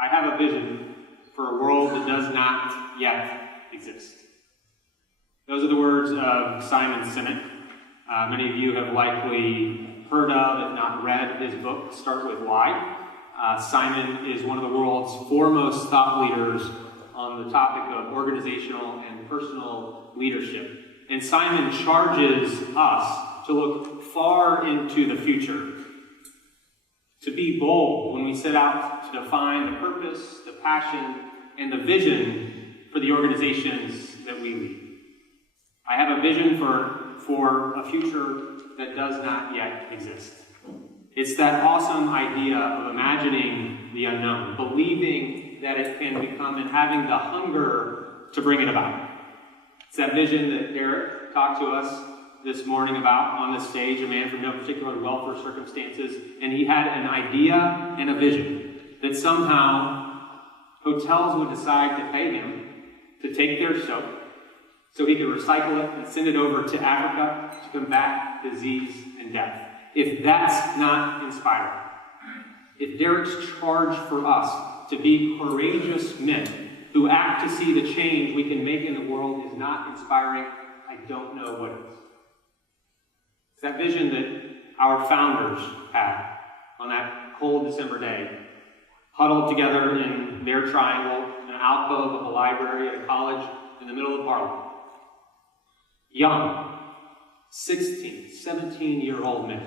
I have a vision for a world that does not yet exist. Those are the words of Simon Sinek. Many of you have likely heard of, if not read, his book, Start With Why. Simon is one of the world's foremost thought leaders on the topic of organizational and personal leadership. And Simon charges us to look far into the future, to be bold when we set out to define the purpose, the passion, and the vision for the organizations that we lead. I have a vision for a future that does not yet exist. It's that awesome idea of imagining the unknown, believing that it can become, and having the hunger to bring it about. It's that vision that Derek talked to us this morning about on this stage, a man from no particular wealth or circumstances, and he had an idea and a vision that somehow hotels would decide to pay him to take their soap so he could recycle it and send it over to Africa to combat disease and death. If that's not inspiring, if Derek's charge for us to be courageous men who act to see the change we can make in the world is not inspiring, I don't know what is. It's that vision that our founders had on that cold December day, huddled together in their triangle, in an alcove of a library at a college in the middle of Harlem. Young, 16, 17-year-old men,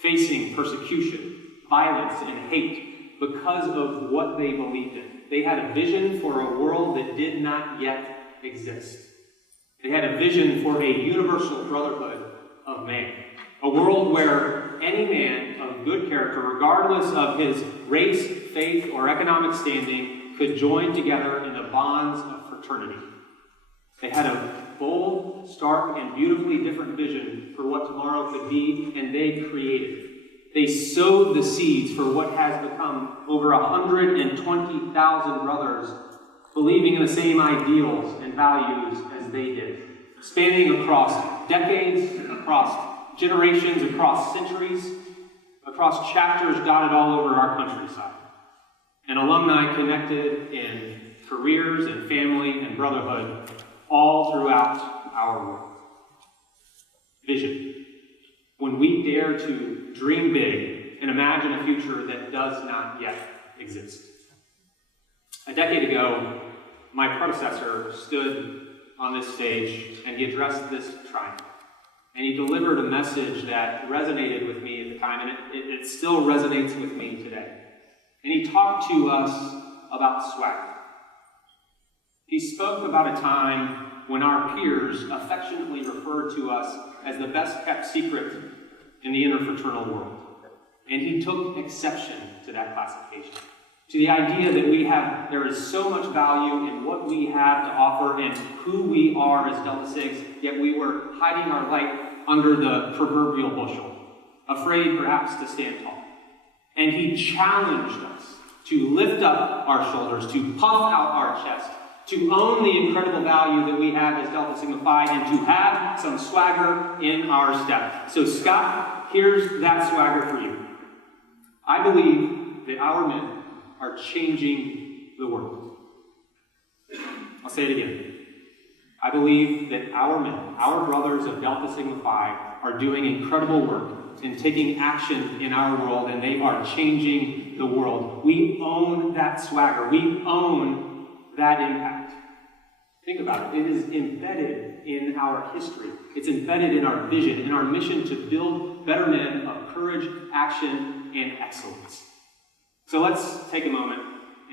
facing persecution, violence, and hate because of what they believed in. They had a vision for a world that did not yet exist. They had a vision for a universal brotherhood of man, a world where any man of good character, regardless of his race, faith, or economic standing, could join together in the bonds of fraternity. They had a bold, stark, and beautifully different vision for what tomorrow could be, and they created it. They sowed the seeds for what has become over 120,000 brothers believing in the same ideals and values as they did, spanning across decades, across generations, across centuries, across chapters dotted all over our countryside, and alumni connected in careers and family and brotherhood all throughout our world. Vision. When we dare to dream big and imagine a future that does not yet exist. A decade ago, my predecessor stood on this stage and he addressed this triangle. And he delivered a message that resonated with me at the time, and it still resonates with me today. And he talked to us about swagger. He spoke about a time when our peers affectionately referred to us as the best-kept secret in the interfraternal world. And he took exception to that classification, to the idea that there is so much value in what we have to offer and who we are as Delta Sigs, yet we were hiding our light under the proverbial bushel, afraid perhaps to stand tall. And he challenged us to lift up our shoulders, to puff out our chest, to own the incredible value that we have as Delta Sigma Phi, and to have some swagger in our step. So Scott, here's that swagger for you. I believe that our men are changing the world. I'll say it again. I believe that our men, our brothers of Delta Sigma Phi, are doing incredible work in taking action in our world, and they are changing the world. We own that swagger. We own that impact. Think about it. It is embedded in our history. It's embedded in our vision, in our mission to build better men of courage, action, and excellence. So let's take a moment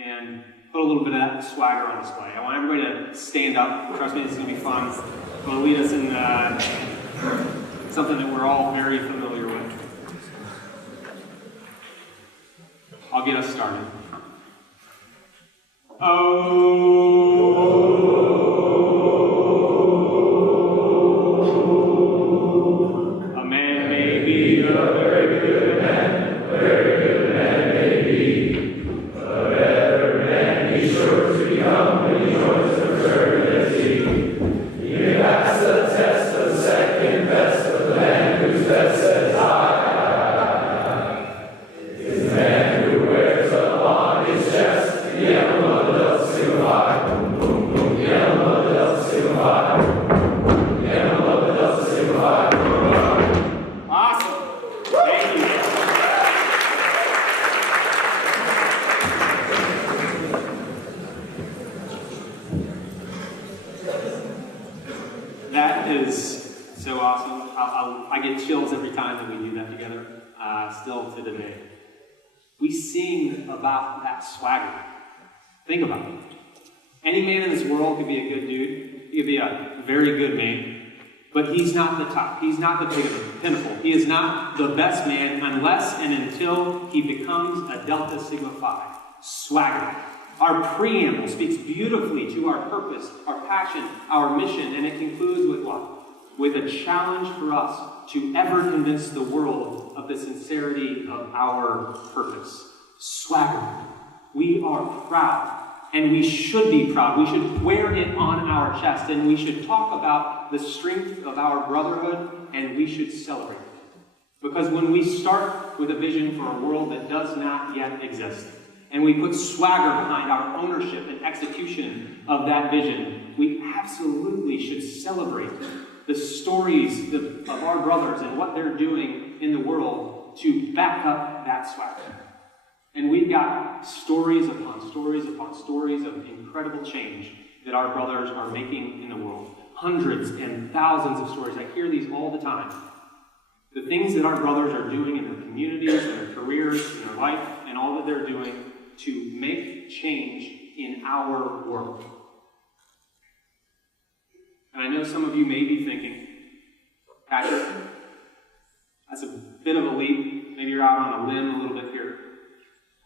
and put a little bit of that swagger on display. I want everybody to stand up. Trust me, this is going to be fun. It's going to lead us in something that we're all very familiar with. I'll get us started. A man may be a very good man, very good man may be. A better man he's sure to become when he joins the fraternity. He may pass the test of second best, but the man who's best says high is the man who wears a bond his chest. resulted in me. We sing about that swagger. Think about it. Any man in this world could be a good dude. He could be a very good man. But he's not the top. He's not the pinnacle. He is not the best man unless and until he becomes a Delta Sigma Phi. Swagger. Our preamble speaks beautifully to our purpose, our passion, our mission, and it concludes with what? With a challenge for us to ever convince the world of the sincerity of our purpose. Swagger. We are proud. And we should be proud. We should wear it on our chest. And we should talk about the strength of our brotherhood, and we should celebrate it. Because when we start with a vision for a world that does not yet exist, and we put swagger behind our ownership and execution of that vision, we absolutely should celebrate the stories of our brothers and what they're doing in the world to back up that swagger. And we've got stories upon stories upon stories of incredible change that our brothers are making in the world. Hundreds and thousands of stories. I hear these all the time. The things that our brothers are doing in their communities, in their careers, in their life, and all that they're doing to make change in our world. And I know some of you may be thinking, Patrick, that's a bit of a leap. Maybe you're out on a limb a little bit here.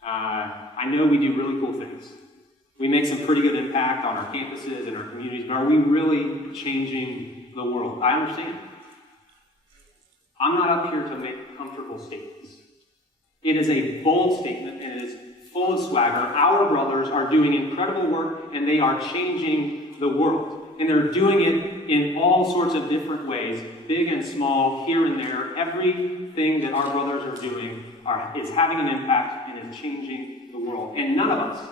I know we do really cool things. We make some pretty good impact on our campuses and our communities, but are we really changing the world? I understand. I'm not up here to make comfortable statements. It is a bold statement, and it is full of swagger. Our brothers are doing incredible work, and they are changing the world. And they're doing it in all sorts of different ways, big and small, here and there. Everything that our brothers are doing is having an impact and is changing the world. And none of us,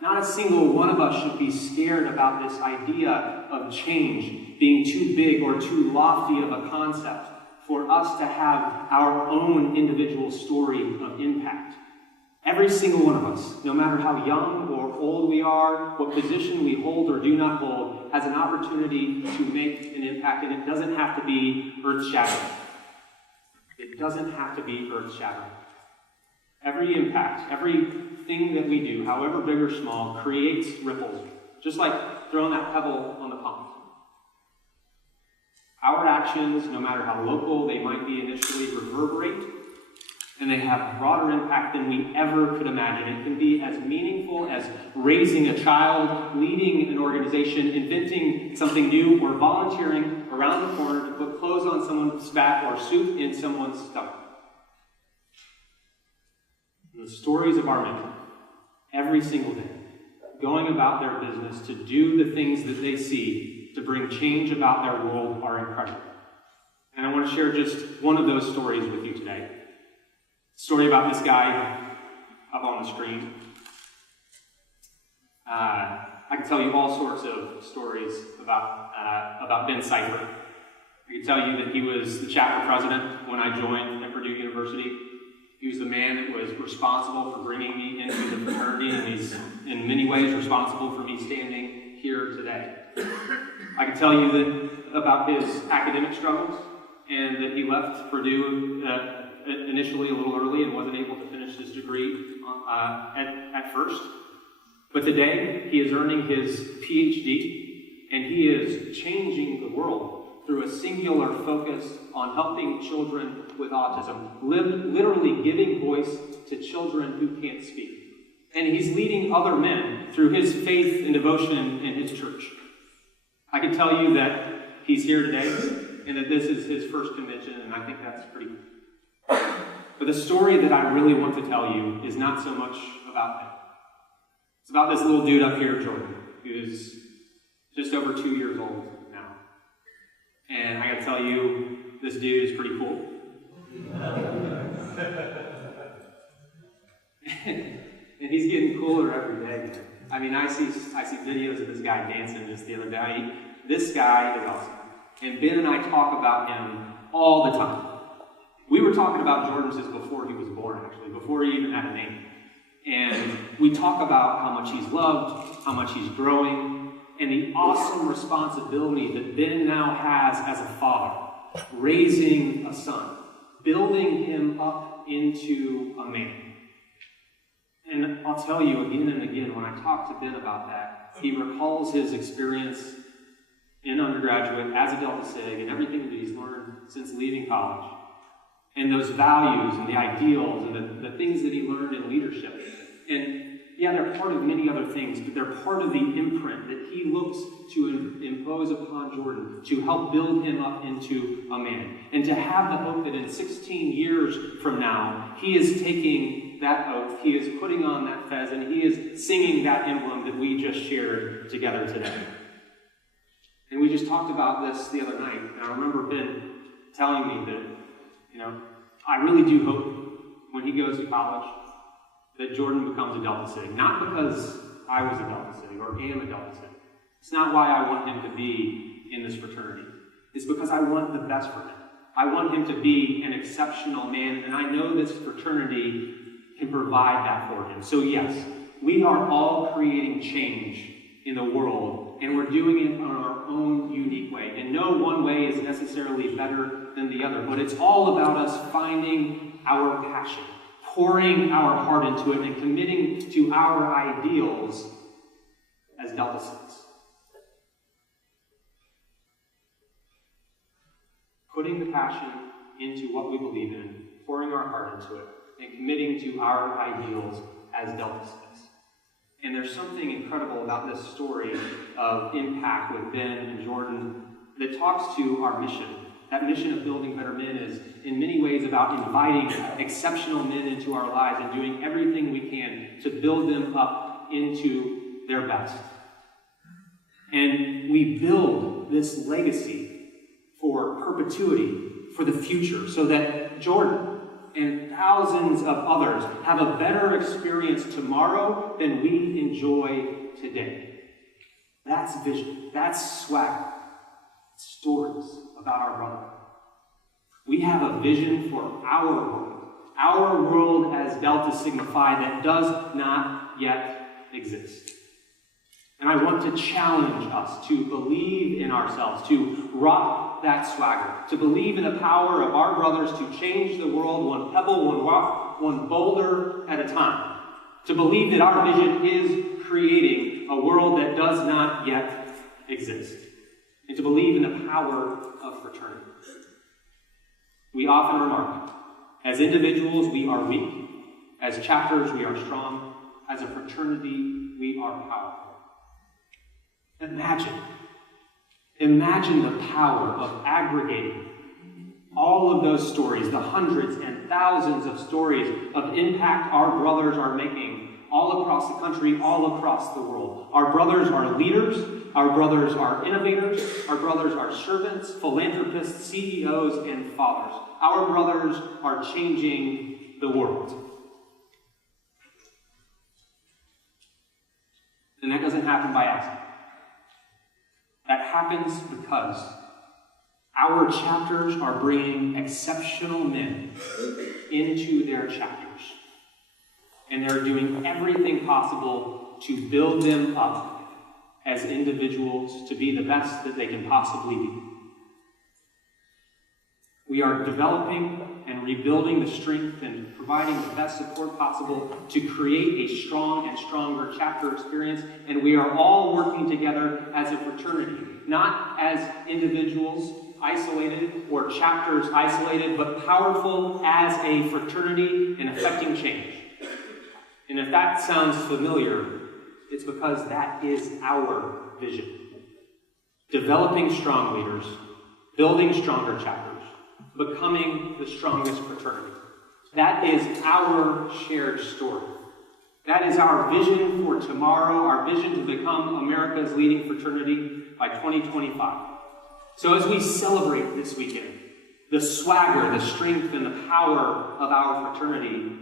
not a single one of us, should be scared about this idea of change being too big or too lofty of a concept for us to have our own individual story of impact. Every single one of us, no matter how young or old we are, what position we hold or do not hold, has an opportunity to make an impact, and it doesn't have to be earth-shattering. It doesn't have to be earth-shattering. Every impact, everything that we do, however big or small, creates ripples, just like throwing that pebble on the pond. Our actions, no matter how local they might be initially, reverberate, and they have broader impact than we ever could imagine. It can be as meaningful as raising a child, leading an organization, inventing something new, or volunteering around the corner to put clothes on someone's back or soup in someone's stomach. And the stories of our men, every single day, going about their business to do the things that they see to bring change about their world, are incredible. And I want to share just one of those stories with you today. Story about this guy up on the screen. I can tell you all sorts of stories about Ben Cipher. I can tell you that he was the chapter president when I joined at Purdue University. He was the man that was responsible for bringing me into the fraternity, and he's in many ways responsible for me standing here today. I can tell you that about his academic struggles, and that he left Purdue initially a little early and wasn't able to finish his degree at first. But today, he is earning his PhD, and he is changing the world through a singular focus on helping children with autism, literally giving voice to children who can't speak. And he's leading other men through his faith and devotion in his church. I can tell you that he's here today, and that this is his first convention, and I think that's pretty cool. But the story that I really want to tell you is not so much about that. It's about this little dude up here, Jordan, who's just over 2 years old now. And I gotta tell you, this dude is pretty cool. And he's getting cooler every day. I mean, I see videos of this guy dancing just the other day. This guy is awesome. And Ben and I talk about him all the time. We were talking about Jordan since before he was born, actually, before he even had a name. And we talk about how much he's loved, how much he's growing, and the awesome responsibility that Ben now has as a father, raising a son, building him up into a man. And I'll tell you again and again, when I talk to Ben about that, he recalls his experience in undergraduate as a Delta Sig and everything that he's learned since leaving college. And those values and the ideals and the things that he learned in leadership. And yeah, they're part of many other things, but they're part of the imprint that he looks to impose upon Jordan to help build him up into a man. And to have the hope that in 16 years from now, he is taking that oath, he is putting on that fez, and he is singing that emblem that we just shared together today. And we just talked about this the other night, and I remember Ben telling me that, I really do hope when he goes to college that Jordan becomes a Delta Sig. Not because I was a Delta Sig or am a Delta Sig. It's not why I want him to be in this fraternity. It's because I want the best for him. I want him to be an exceptional man, and I know this fraternity can provide that for him. So yes, we are all creating change in the world, and we're doing it on our own unique way. And no one way is necessarily better than the other, but it's all about us finding our passion, pouring our heart into it, and committing to our ideals as Delta Sigs. Putting the passion into what we believe in, pouring our heart into it, and committing to our ideals as Delta Sigs. And there's something incredible about this story of impact with Ben and Jordan that talks to our mission. That mission of building better men is in many ways about inviting exceptional men into our lives and doing everything we can to build them up into their best. And we build this legacy for perpetuity, for the future, so that Jordan and thousands of others have a better experience tomorrow than we enjoy today. That's vision. That's swagger. Stories about our brother. We have a vision for our world as Delta Sigma Phi that does not yet exist. And I want to challenge us to believe in ourselves, to rock that swagger, to believe in the power of our brothers to change the world one pebble, one rock, one boulder at a time. To believe that our vision is creating a world that does not yet exist. And to believe in the power of fraternity. We often remark, as individuals we are weak, as chapters we are strong, as a fraternity we are powerful. Imagine the power of aggregating all of those stories, the hundreds and thousands of stories of impact our brothers are making all across the country, all across the world. Our brothers are leaders, our brothers are innovators, our brothers are servants, philanthropists, CEOs, and fathers. Our brothers are changing the world. And that doesn't happen by accident. That happens because our chapters are bringing exceptional men into their chapters. And they're doing everything possible to build them up as individuals to be the best that they can possibly be. We are developing and rebuilding the strength and providing the best support possible to create a strong and stronger chapter experience, and we are all working together as a fraternity, not as individuals isolated or chapters isolated, but powerful as a fraternity and affecting change. And if that sounds familiar, it's because that is our vision. Developing strong leaders, building stronger chapters, becoming the strongest fraternity. That is our shared story. That is our vision for tomorrow, our vision to become America's leading fraternity by 2025. So as we celebrate this weekend, the swagger, the strength, and the power of our fraternity,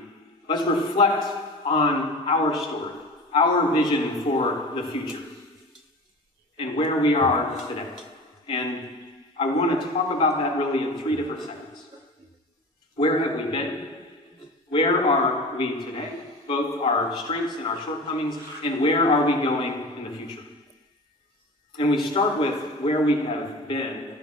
let's reflect on our story, our vision for the future, and where we are today. And I want to talk about that really in 3 different segments. Where have we been? Where are we today? Both our strengths and our shortcomings, and where are we going in the future? And we start with where we have been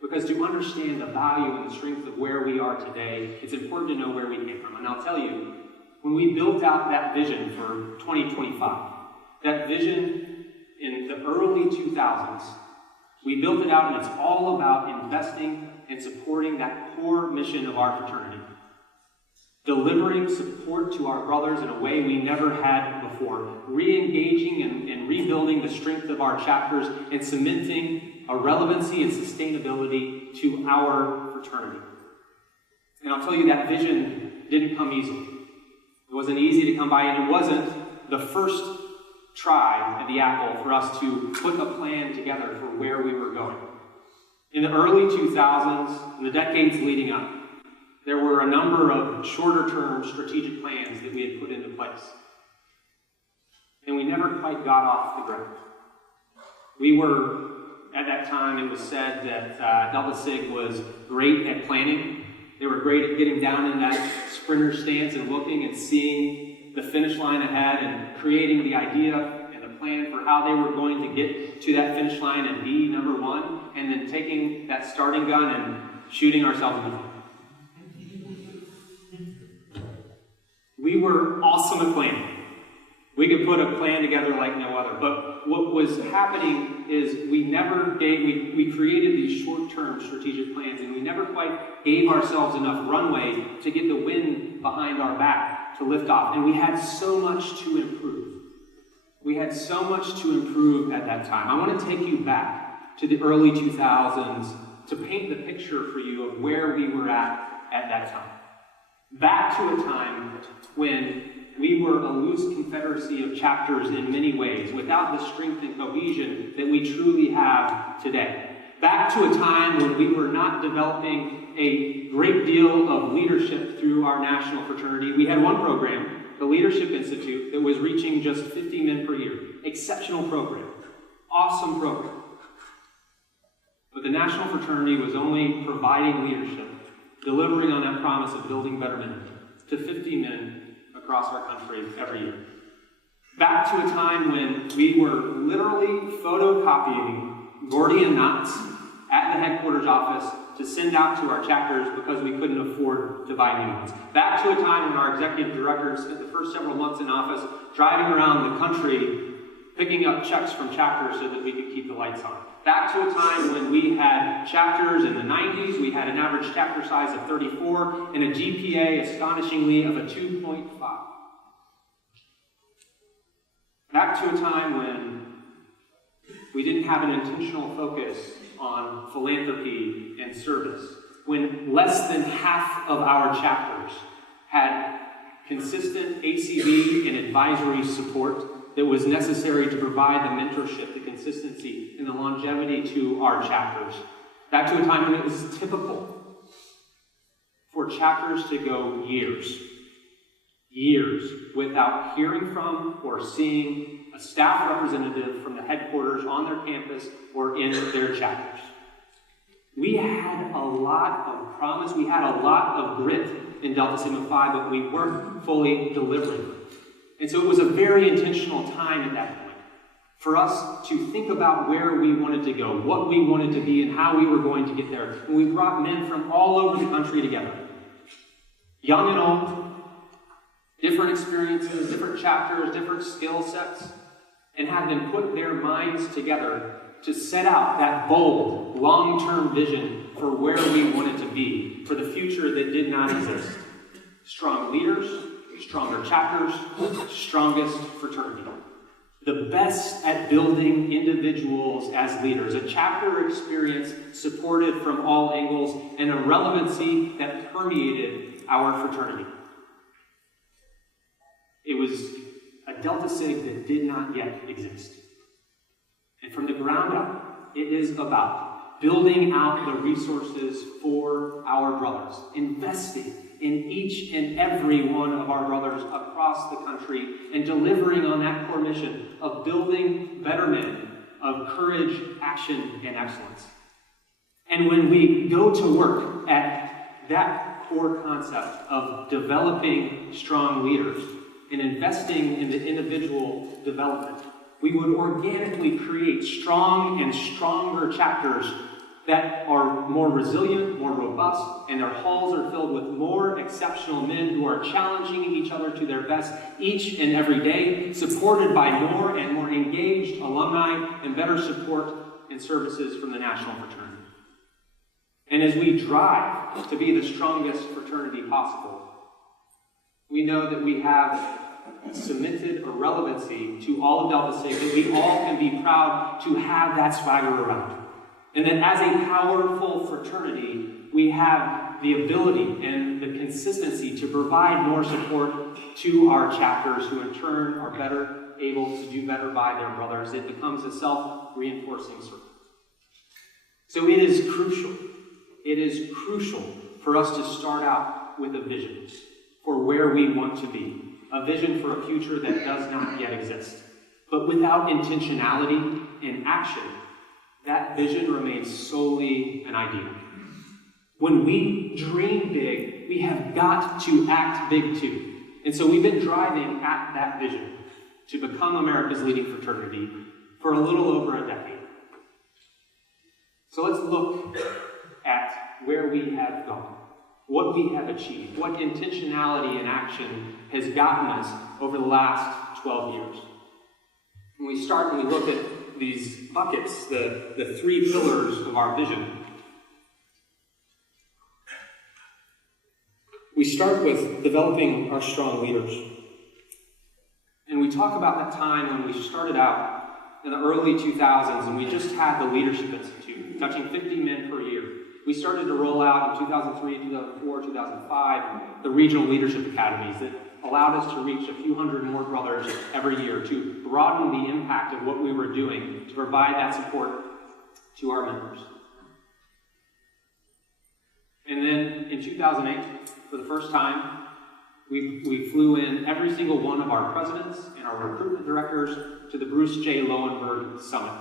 Because to understand the value and the strength of where we are today, it's important to know where we came from. And I'll tell you, when we built out that vision for 2025, that vision in the early 2000s, we built it out, and it's all about investing and supporting that core mission of our fraternity. Delivering support to our brothers in a way we never had before. Re-engaging and rebuilding the strength of our chapters and cementing a relevancy and sustainability to our fraternity. And I'll tell you, that vision didn't come easily. It wasn't easy to come by, and it wasn't the first try at the apple for us to put a plan together for where we were going. In the early 2000s, in the decades leading up, there were a number of shorter-term strategic plans that we had put into place. And we never quite got off the ground. We were, at that time, it was said that Delta Sig was great at planning. They were great at getting down in that sprinter stance and looking and seeing the finish line ahead and creating the idea and the plan for how they were going to get to that finish line and be number one, and then taking that starting gun and shooting ourselves in the foot. We were awesome at planning. We could put a plan together like no other. But what was happening is we created these short-term strategic plans, and we never quite gave ourselves enough runway to get the wind behind our back to lift off. And we had so much to improve. We had so much to improve at that time. I want to take you back to the early 2000s to paint the picture for you of where we were at that time. Back to a time when we were a loose confederacy of chapters in many ways, without the strength and cohesion that we truly have today. Back to a time when we were not developing a great deal of leadership through our national fraternity. We had one program, the Leadership Institute, that was reaching just 50 men per year. Exceptional program. Awesome program. But the national fraternity was only providing leadership, delivering on that promise of building better men, to 50 men across our country every year. Back to a time when we were literally photocopying Gordian knots at the headquarters office to send out to our chapters because we couldn't afford to buy new ones. Back to a time when our executive director spent the first several months in office driving around the country picking up checks from chapters so that we could keep the lights on. Back to a time when we had chapters in the 90s, we had an average chapter size of 34 and a GPA, astonishingly, of a 2.5. Back to a time when we didn't have an intentional focus on philanthropy and service, when less than half of our chapters had consistent ACB and advisory support that was necessary to provide the mentorship, the consistency, and the longevity to our chapters. Back to a time when it was typical for chapters to go years without hearing from or seeing a staff representative from the headquarters on their campus or in their chapters. We had a lot of promise, we had a lot of grit in Delta Sigma Phi, but we weren't fully delivering. And so it was a very intentional time at that point for us to think about where we wanted to go, what we wanted to be, and how we were going to get there. And we brought men from all over the country together, young and old, different experiences, different chapters, different skill sets, and had them put their minds together to set out that bold, long-term vision for where we wanted to be, for the future that did not exist. Strong leaders, stronger chapters, strongest fraternity. The best at building individuals as leaders. A chapter experience supported from all angles, and a relevancy that permeated our fraternity. It was a Delta Sig that did not yet exist. And from the ground up, it is about building out the resources for our brothers, investing in each and every one of our brothers across the country, and delivering on that core mission of building better men of courage, action, and excellence. And when we go to work at that core concept of developing strong leaders and investing in the individual development, we would organically create strong and stronger chapters that are more resilient, more robust, and their halls are filled with more exceptional men who are challenging each other to their best each and every day, supported by more and more engaged alumni and better support and services from the National Fraternity. And as we drive to be the strongest fraternity possible, we know that we have cemented a relevancy to all of Delta Sig, that we all can be proud to have that swagger around. And that as a powerful fraternity, we have the ability and the consistency to provide more support to our chapters, who in turn are better able to do better by their brothers. It becomes a self-reinforcing circle. So it is crucial for us to start out with a vision for where we want to be. A vision for a future that does not yet exist. But without intentionality and action, that vision remains solely an idea. When we dream big, we have got to act big too. And so we've been driving at that vision to become America's leading fraternity for a little over a decade. So let's look at where we have gone, what we have achieved, what intentionality and action has gotten us over the last 12 years. When we start and we look at these buckets, the three pillars of our vision, we start with developing our strong leaders. And we talk about that time when we started out in the early 2000s and we just had the Leadership Institute, touching 50 men per year. We started to roll out in 2003, 2004, 2005, the regional leadership academies that allowed us to reach a few hundred more brothers every year to broaden the impact of what we were doing to provide that support to our members. And then in 2008, for the first time, we flew in every single one of our presidents and our recruitment directors to the Bruce J. Lowenberg Summit,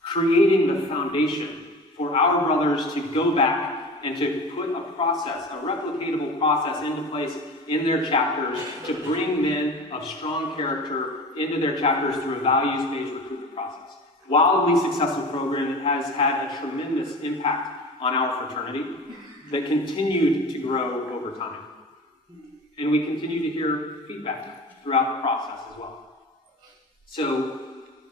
creating the foundation for our brothers to go back and to put a process, a replicatable process into place in their chapters to bring men of strong character into their chapters through a values-based recruitment process. Wildly successful program that has had a tremendous impact on our fraternity that continued to grow over time. And we continue to hear feedback throughout the process as well. So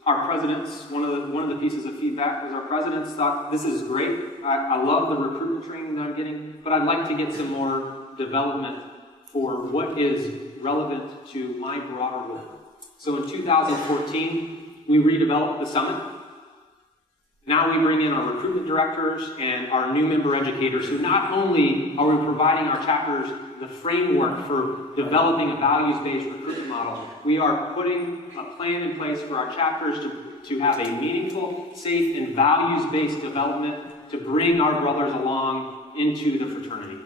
our presidents, one of the pieces of feedback was our presidents thought, this is great. I love the recruitment training that I'm getting, but I'd like to get some more development for what is relevant to my broader role. So in 2014, we redeveloped the summit. Now we bring in our recruitment directors and our new member educators, who not only are we providing our chapters the framework for developing a values-based recruitment model, we are putting a plan in place for our chapters to have a meaningful, safe, and values-based development to bring our brothers along into the fraternity.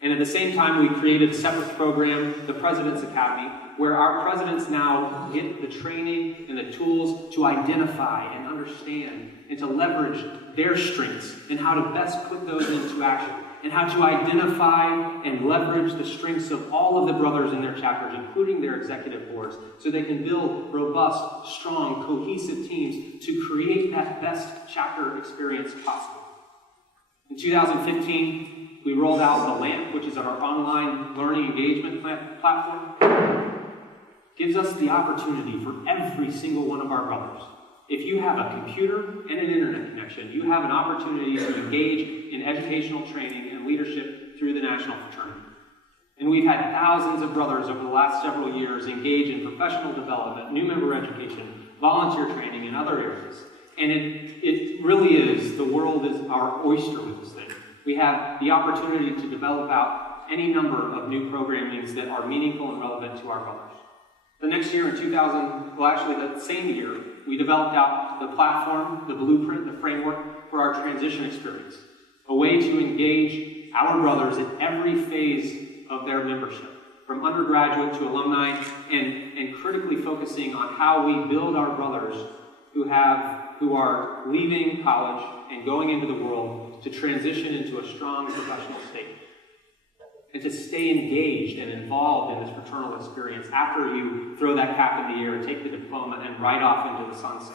And at the same time, we created a separate program, the President's Academy, where our presidents now get the training and the tools to identify and understand and to leverage their strengths and how to best put those into action, and how to identify and leverage the strengths of all of the brothers in their chapters, including their executive boards, so they can build robust, strong, cohesive teams to create that best chapter experience possible. In 2015, we rolled out the LAMP, which is our online learning engagement platform. Gives us the opportunity for every single one of our brothers. If you have a computer and an internet connection, you have an opportunity to engage in educational training and leadership through the National Fraternity. And we've had thousands of brothers over the last several years engage in professional development, new member education, volunteer training, and other areas. And it really is, the world is our oyster with this thing. We have the opportunity to develop out any number of new programmings that are meaningful and relevant to our brothers. The next year in that same year, we developed out the platform, the blueprint, the framework for our transition experience. A way to engage our brothers at every phase of their membership, from undergraduate to alumni, and critically focusing on how we build our brothers who are leaving college and going into the world to transition into a strong professional state. And to stay engaged and involved in this fraternal experience after you throw that cap in the air and take the diploma and ride off into the sunset.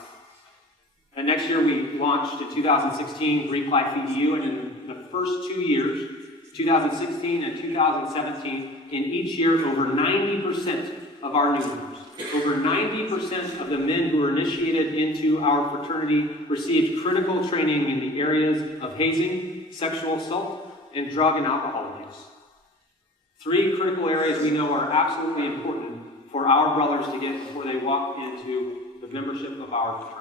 And next year we launched in 2016 Greek Life EDU, and in the first 2 years, 2016 and 2017, in each year over 90% of our new members, over 90% of the men who were initiated into our fraternity received critical training in the areas of hazing, sexual assault, and drug and alcohol abuse. 3 critical areas we know are absolutely important for our brothers to get before they walk into the membership of our fraternity.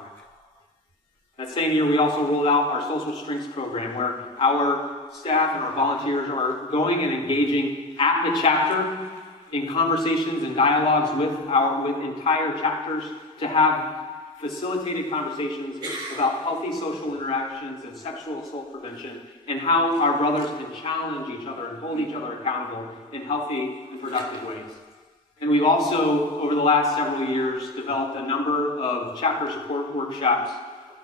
That same year, we also rolled out our Social Strengths program, where our staff and our volunteers are going and engaging at the chapter in conversations and dialogues with entire chapters to have facilitated conversations about healthy social interactions and sexual assault prevention, and how our brothers can challenge each other and hold each other accountable in healthy and productive ways. And we've also, over the last several years, developed a number of chapter support workshops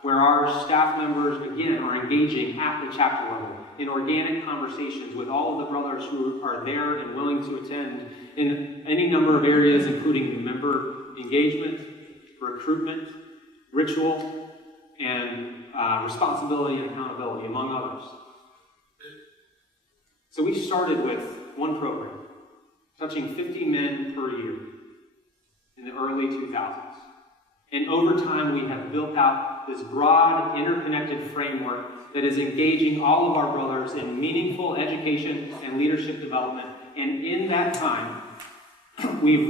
where our staff members, again, are engaging at the chapter level in organic conversations with all of the brothers who are there and willing to attend in any number of areas, including member engagement, recruitment, ritual, and responsibility and accountability, among others. So we started with one program, touching 50 men per year in the early 2000s. And over time, we have built out this broad, interconnected framework that is engaging all of our brothers in meaningful education and leadership development. And in that time, we've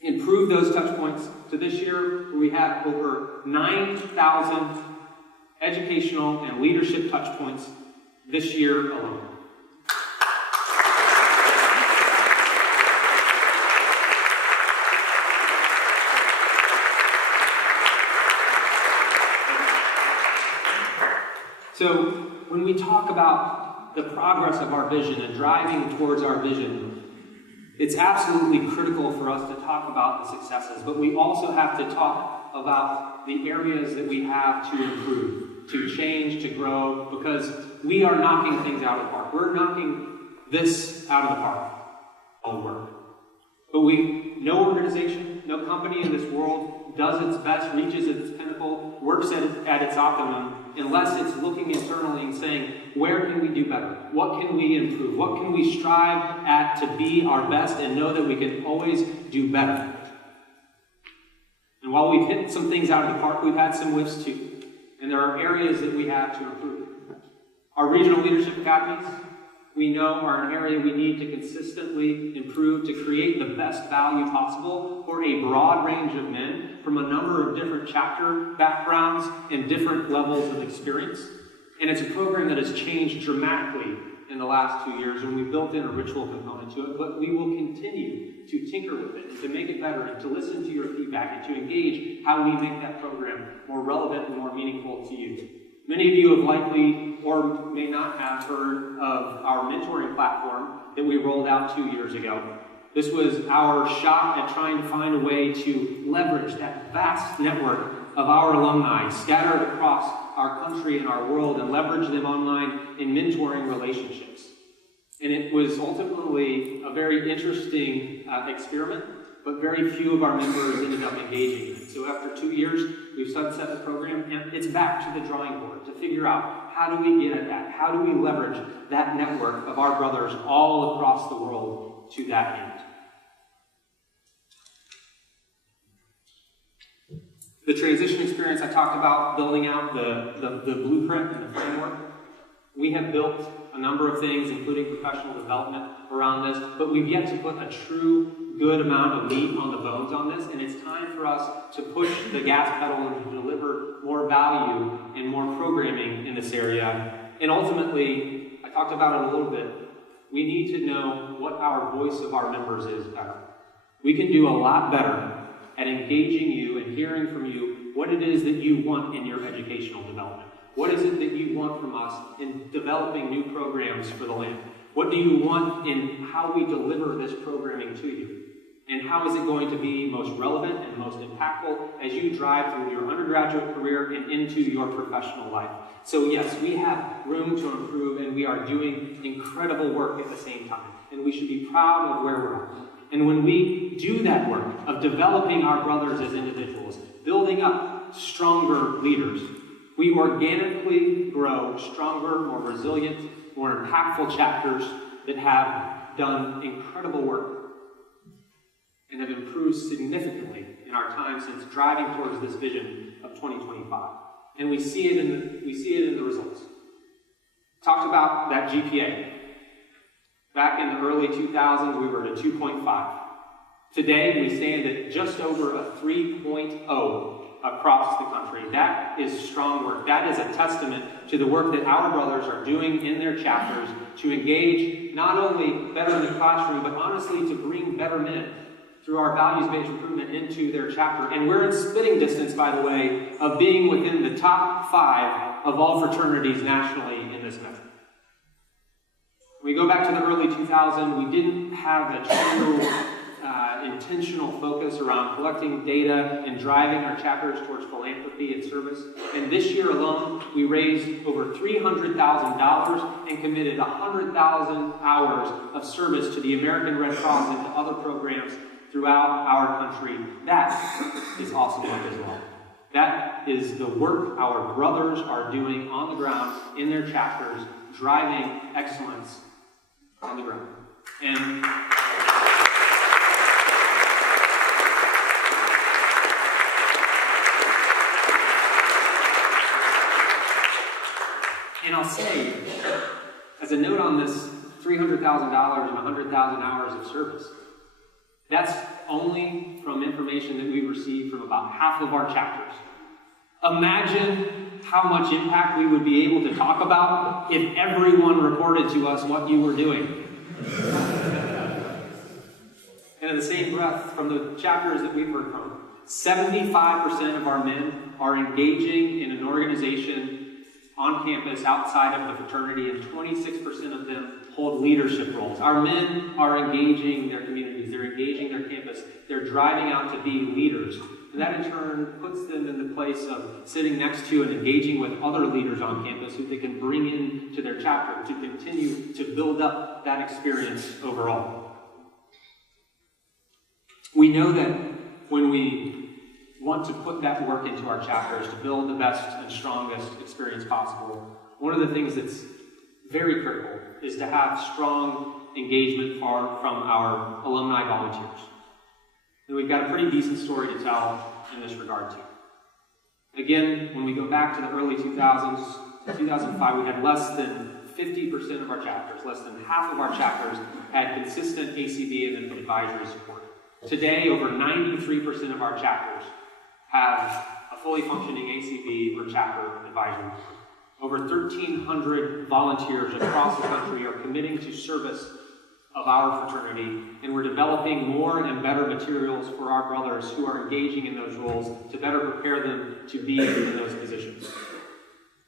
improved those touch points to this year, where we have over 9,000 educational and leadership touch points this year alone. So when we talk about the progress of our vision and driving towards our vision, it's absolutely critical for us to talk about the successes, but we also have to talk about the areas that we have to improve, to change, to grow, because we are knocking things out of the park. We're knocking this out of the park, all work. But no organization, no company in this world does its best, reaches its pinnacle, works at its optimum, unless it's looking internally and saying, where can we do better? What can we improve? What can we strive at to be our best and know that we can always do better? And while we've hit some things out of the park, we've had some whiffs too. And there are areas that we have to improve. Our regional leadership academies, we know, are an area we need to consistently improve to create the best value possible for a broad range of men from a number of different chapter backgrounds and different levels of experience. And it's a program that has changed dramatically in the last 2 years, and we built in a ritual component to it, but we will continue to tinker with it and to make it better and to listen to your feedback and to engage how we make that program more relevant and more meaningful to you. Many of you have likely or may not have heard of our mentoring platform that we rolled out 2 years ago. This was our shot at trying to find a way to leverage that vast network of our alumni scattered across our country and our world and leverage them online in mentoring relationships. And it was ultimately a very interesting experiment, but very few of our members ended up engaging in it. So after 2 years, we've sunset the program, and it's back to the drawing board to figure out, how do we get at that? How do we leverage that network of our brothers all across the world to that end? The transition experience I talked about, building out the blueprint and the framework. We have built a number of things, including professional development around this, but we've yet to put a true good amount of meat on the bones on this, and it's time for us to push the gas pedal and to deliver more value and more programming in this area. And ultimately, I talked about it a little bit, we need to know what our voice of our members is better. We can do a lot better at engaging you and hearing from you what it is that you want in your educational development. What is it that you want from us in developing new programs for the land? What do you want in how we deliver this programming to you? And how is it going to be most relevant and most impactful as you drive through your undergraduate career and into your professional life? So yes, we have room to improve, and we are doing incredible work at the same time. And we should be proud of where we're at. And when we do that work of developing our brothers as individuals, building up stronger leaders. We organically grow stronger, more resilient, more impactful chapters that have done incredible work and have improved significantly in our time since driving towards this vision of 2025. And we see it in the results. Talked about that GPA. Back in the early 2000s, we were at a 2.5. Today, we stand at just over a 3.0 across the country. That is strong work. That is a testament to the work that our brothers are doing in their chapters to engage not only better in the classroom, but honestly to bring better men through our values-based recruitment into their chapter. And we're in spitting distance, by the way, of being within the top 5 of all fraternities nationally in this metric. When we go back to the early 2000s, we didn't have a true intentional focus around collecting data and driving our chapters towards philanthropy and service. And this year alone, we raised over $300,000 and committed 100,000 hours of service to the American Red Cross and to other programs throughout our country. That is awesome work as well. That is the work our brothers are doing on the ground in their chapters, driving excellence on the ground. And I'll say, as a note on this $300,000 and 100,000 hours of service, that's only from information that we've received from about half of our chapters. Imagine how much impact we would be able to talk about if everyone reported to us what you were doing. And in the same breath, from the chapters that we've heard from, 75% of our men are engaging in an organization on campus outside of the fraternity, and 26% of them hold leadership roles. Our men are engaging their communities, they're engaging their campus, they're driving out to be leaders. And that in turn puts them in the place of sitting next to and engaging with other leaders on campus who they can bring into their chapter to continue to build up that experience overall. We know that when we want to put that work into our chapters to build the best and strongest experience possible, one of the things that's very critical is to have strong engagement from our alumni volunteers. And we've got a pretty decent story to tell in this regard too. Again, when we go back to the early 2000s, 2005, we had less than 50% of our chapters, less than half of our chapters had consistent ACB and advisory support. Today, over 93% of our chapters have a fully functioning ACB or chapter advisory board. Over 1,300 volunteers across the country are committing to service of our fraternity, and we're developing more and better materials for our brothers who are engaging in those roles to better prepare them to be in those positions.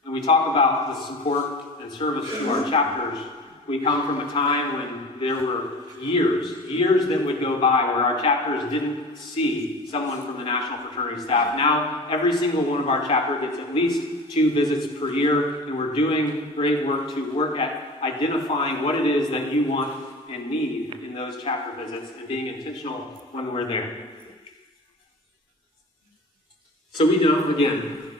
When we talk about the support and service to our chapters, we come from a time when there were years that would go by where our chapters didn't see someone from the National Fraternity staff. Now, every single one of our chapter gets at least 2 visits per year, and we're doing great work to work at identifying what it is that you want and need in those chapter visits and being intentional when we're there. So we know, again,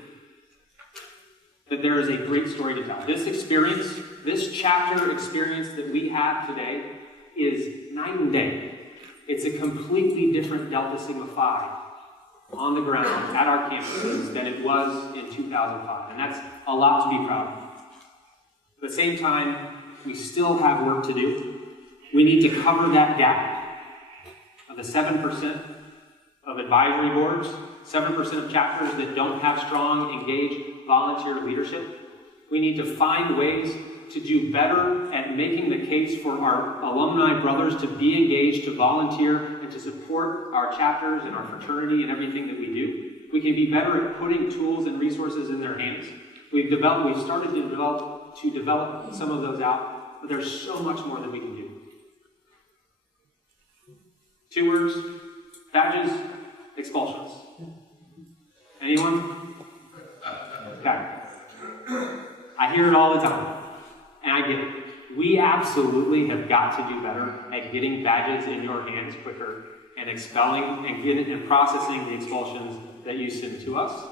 that there is a great story to tell. This experience, this chapter experience that we have today is night and day. It's a completely different Delta Sigma Phi on the ground at our campuses than it was in 2005. And that's a lot to be proud of. At the same time, we still have work to do. We need to cover that gap of the 7% of advisory boards, 7% of chapters that don't have strong, engaged volunteer leadership. We need to find ways to do better at making the case for our alumni brothers to be engaged, to volunteer, and to support our chapters and our fraternity and everything that we do. We can be better at putting tools and resources in their hands. We've started to develop some of those out, but there's so much more that we can do. 2 words: badges, expulsions. Anyone? Okay. I hear it all the time, and I get it. We absolutely have got to do better at getting badges in your hands quicker and expelling and processing the expulsions that you send to us.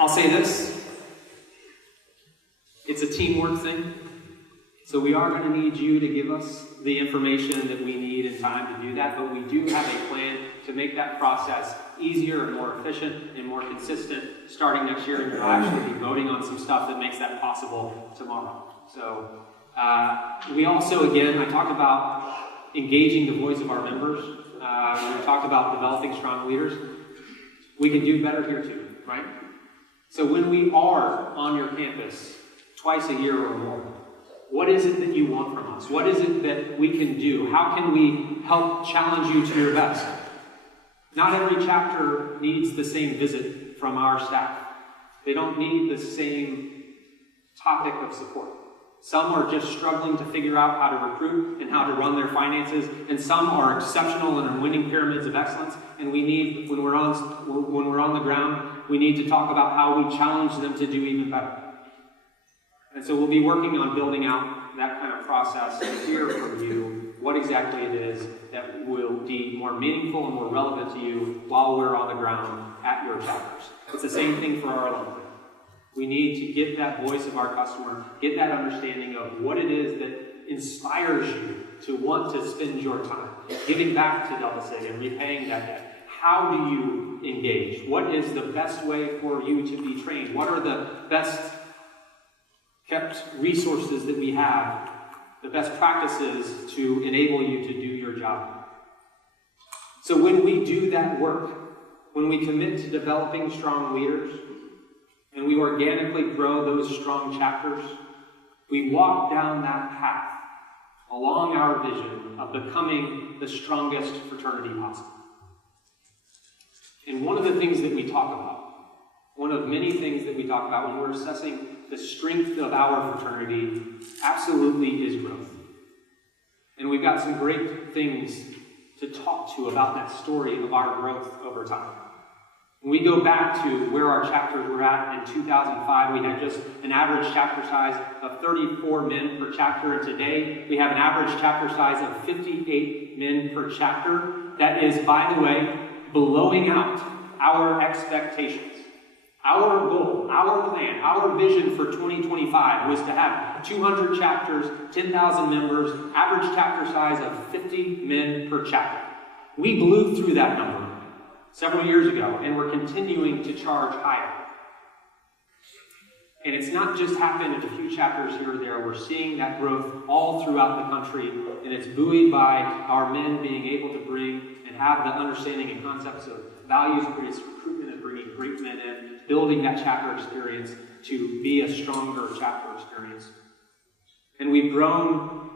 I'll say this. It's a teamwork thing. So we are going to need you to give us the information that we need in time to do that, but we do have a plan to make that process easier and more efficient and more consistent starting next year, and you'll actually be voting on some stuff that makes that possible tomorrow. So we also, again, I talked about engaging the voice of our members. We talked about developing strong leaders. We can do better here too, right? So when we are on your campus twice a year or more, what is it that you want from us? What is it that we can do? How can we help challenge you to your best? Not every chapter needs the same visit from our staff. They don't need the same topic of support. Some are just struggling to figure out how to recruit and how to run their finances, and some are exceptional and are winning pyramids of excellence. And we need, when we're on the ground, we need to talk about how we challenge them to do even better. And so we'll be working on building out that kind of process to hear from you what exactly it is that will be more meaningful and more relevant to you while we're on the ground at your chapters. It's the same thing for our alumni. We need to get that voice of our customer, get that understanding of what it is that inspires you to want to spend your time giving back to Delta Sig and repaying that debt. How do you engage? What is the best way for you to be trained? What are the best kept resources that we have, the best practices to enable you to do your job? So when we do that work, when we commit to developing strong leaders, and we organically grow those strong chapters, we walk down that path along our vision of becoming the strongest fraternity possible. And one of the things that we talk about, one of many things that we talk about when we're assessing the strength of our fraternity, absolutely is growth. And we've got some great things to talk to about that story of our growth over time. When we go back to where our chapters were at in 2005, we had just an average chapter size of 34 men per chapter, and today we have an average chapter size of 58 men per chapter. That is, by the way, blowing out our expectations. Our goal, our plan, our vision for 2025 was to have 200 chapters, 10,000 members, average chapter size of 50 men per chapter. We blew through that number several years ago, and we're continuing to charge higher. And it's not just happened in a few chapters here or there. We're seeing that growth all throughout the country, and it's buoyed by our men being able to bring and have the understanding and concepts of values-based recruitment and bringing great men in, building that chapter experience to be a stronger chapter experience. And we've grown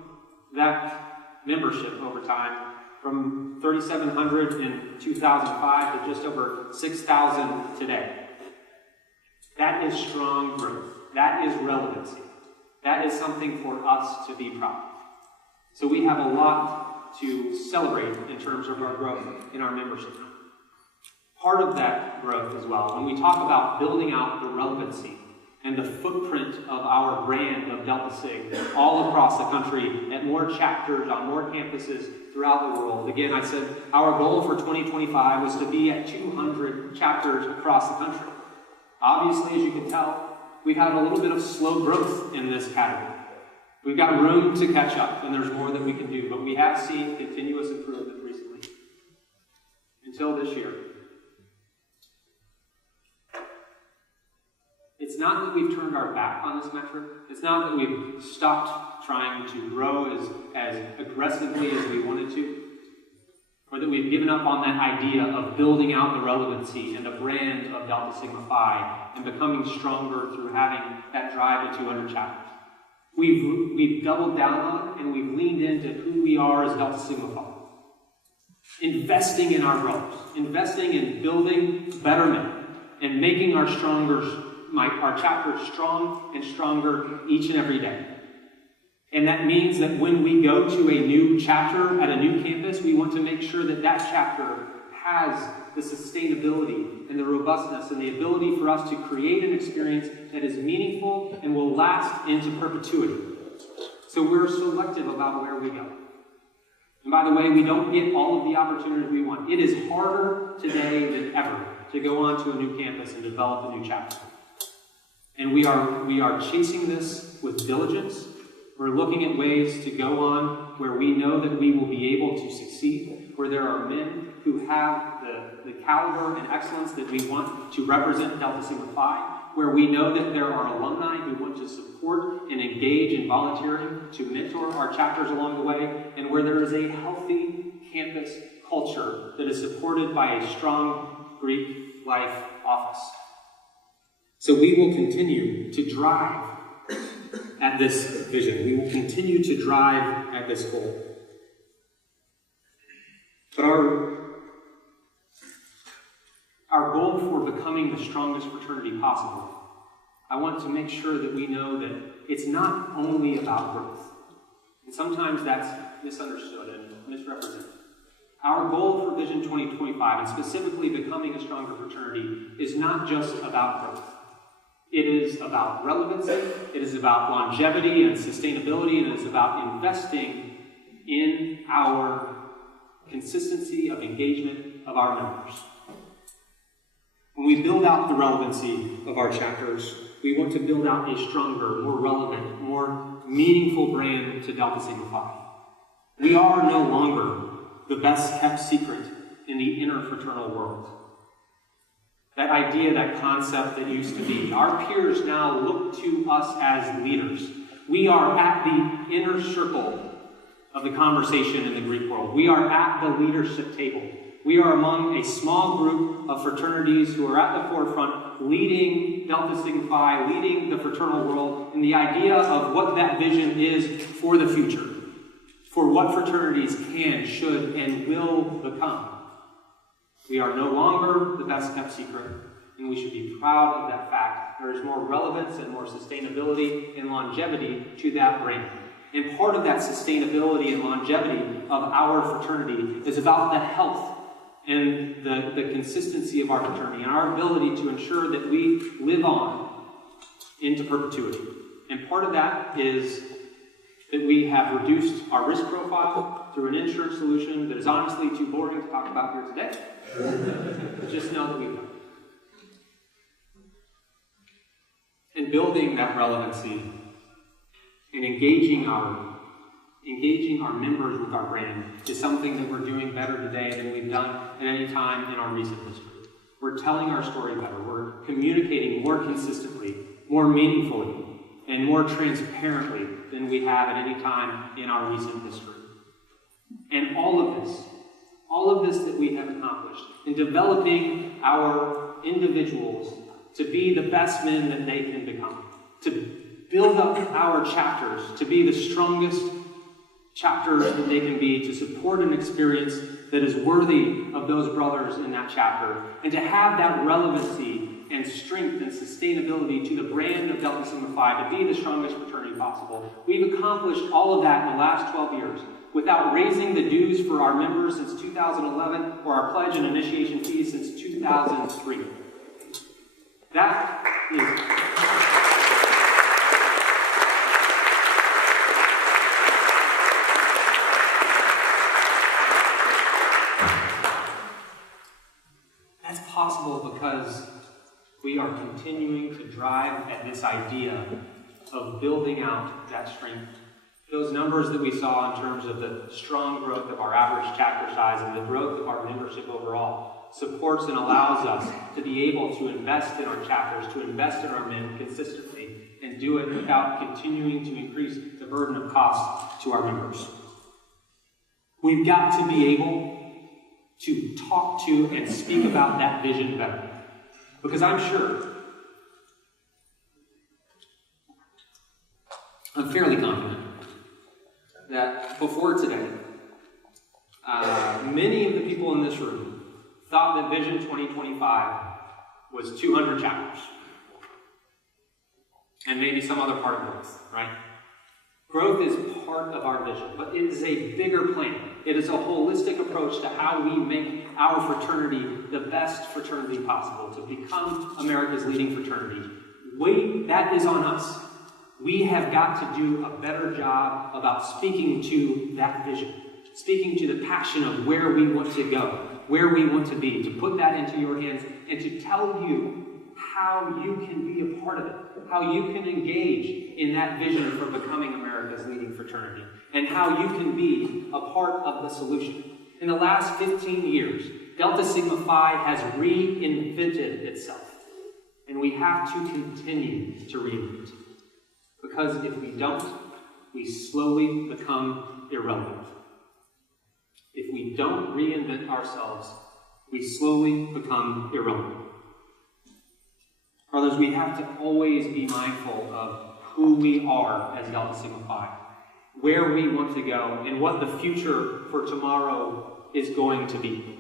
that membership over time from 3,700 in 2005 to just over 6,000 today. That is strong growth. That is relevancy. That is something for us to be proud of. So we have a lot to celebrate in terms of our growth in our membership. Part of that growth as well, when we talk about building out the relevancy and the footprint of our brand of Delta Sig all across the country at more chapters on more campuses throughout the world. Again, I said our goal for 2025 was to be at 200 chapters across the country. Obviously, as you can tell, we've had a little bit of slow growth in this category. We've got room to catch up, and there's more that we can do, but we have seen continuous improvement recently. Until this year. It's not that we've turned our back on this metric. It's not that we've stopped trying to grow as aggressively as we wanted to, or that we've given up on that idea of building out the relevancy and the brand of Delta Sigma Phi and becoming stronger through having that drive to 200 chapters. We've doubled down on it, and we've leaned into who we are as Delta Sigma Phi. Investing in our brothers, investing in building better men, and making our chapters strong and stronger each and every day. And that means that when we go to a new chapter at a new campus, we want to make sure that that chapter has the sustainability and the robustness and the ability for us to create an experience that is meaningful and will last into perpetuity. So we're selective about where we go. And by the way, we don't get all of the opportunities we want. It is harder today than ever to go onto a new campus and develop a new chapter. And we are chasing this with diligence. We're looking at ways to go on where we know that we will be able to succeed, where there are men who have the caliber and excellence that we want to represent Delta Sigma Phi, where we know that there are alumni who want to support and engage in volunteering to mentor our chapters along the way, and where there is a healthy campus culture that is supported by a strong Greek life office. So we will continue to drive at this vision. We will continue to drive at this goal. But our goal for becoming the strongest fraternity possible, I want to make sure that we know that it's not only about growth. And sometimes that's misunderstood and misrepresented. Our goal for Vision 2025, and specifically becoming a stronger fraternity, is not just about growth. It is about relevancy, it is about longevity and sustainability, and it is about investing in our consistency of engagement of our members. When we build out the relevancy of our chapters, we want to build out a stronger, more relevant, more meaningful brand to Delta Sigma Phi. We are no longer the best kept secret in the interfraternal world. That idea, that concept that used to be. Our peers now look to us as leaders. We are at the inner circle of the conversation in the Greek world. We are at the leadership table. We are among a small group of fraternities who are at the forefront, leading Delta Sigma Phi, leading the fraternal world in the idea of what that vision is for the future, for what fraternities can, should, and will become. We are no longer the best kept secret, and we should be proud of that fact. There is more relevance and more sustainability and longevity to that brand. And part of that sustainability and longevity of our fraternity is about the health and the consistency of our fraternity and our ability to ensure that we live on into perpetuity. And part of that is that we have reduced our risk profile through an insurance solution that is honestly too boring to talk about here today. But just know that we've done it. And building that relevancy and engaging our members with our brand is something that we're doing better today than we've done at any time in our recent history. We're telling our story better. We're communicating more consistently, more meaningfully, and more transparently than we have at any time in our recent history. And all of this that we have accomplished in developing our individuals to be the best men that they can become, to build up our chapters to be the strongest chapters that they can be, to support an experience that is worthy of those brothers in that chapter, and to have that relevancy and strength and sustainability to the brand of Delta Sigma Phi, to be the strongest fraternity possible. We've accomplished all of that in the last 12 years without raising the dues for our members since 2011 or our pledge and initiation fees since 2003. That is... possible because we are continuing to drive at this idea of building out that strength. Those numbers that we saw in terms of the strong growth of our average chapter size and the growth of our membership overall supports and allows us to be able to invest in our chapters, to invest in our men consistently, and do it without continuing to increase the burden of cost to our members. We've got to be able to talk to and speak about that vision better. Because I'm fairly confident that before today, many of the people in this room thought that Vision 2025 was 200 chapters. And maybe some other part of growth, right? Growth is part of our vision, but it is a bigger plan. It is a holistic approach to how we make our fraternity the best fraternity possible, to become America's leading fraternity. That is on us. We have got to do a better job about speaking to that vision, speaking to the passion of where we want to go, where we want to be, to put that into your hands and to tell you how you can be a part of it, how you can engage in that vision for becoming America's leading fraternity, and how you can be a part of the solution. In the last 15 years, Delta Sigma Phi has reinvented itself, and we have to continue to reinvent. Because if we don't, we slowly become irrelevant. If we don't reinvent ourselves, we slowly become irrelevant. Brothers, we have to always be mindful of who we are as Delta Sigma Phi, where we want to go, and what the future for tomorrow is going to be.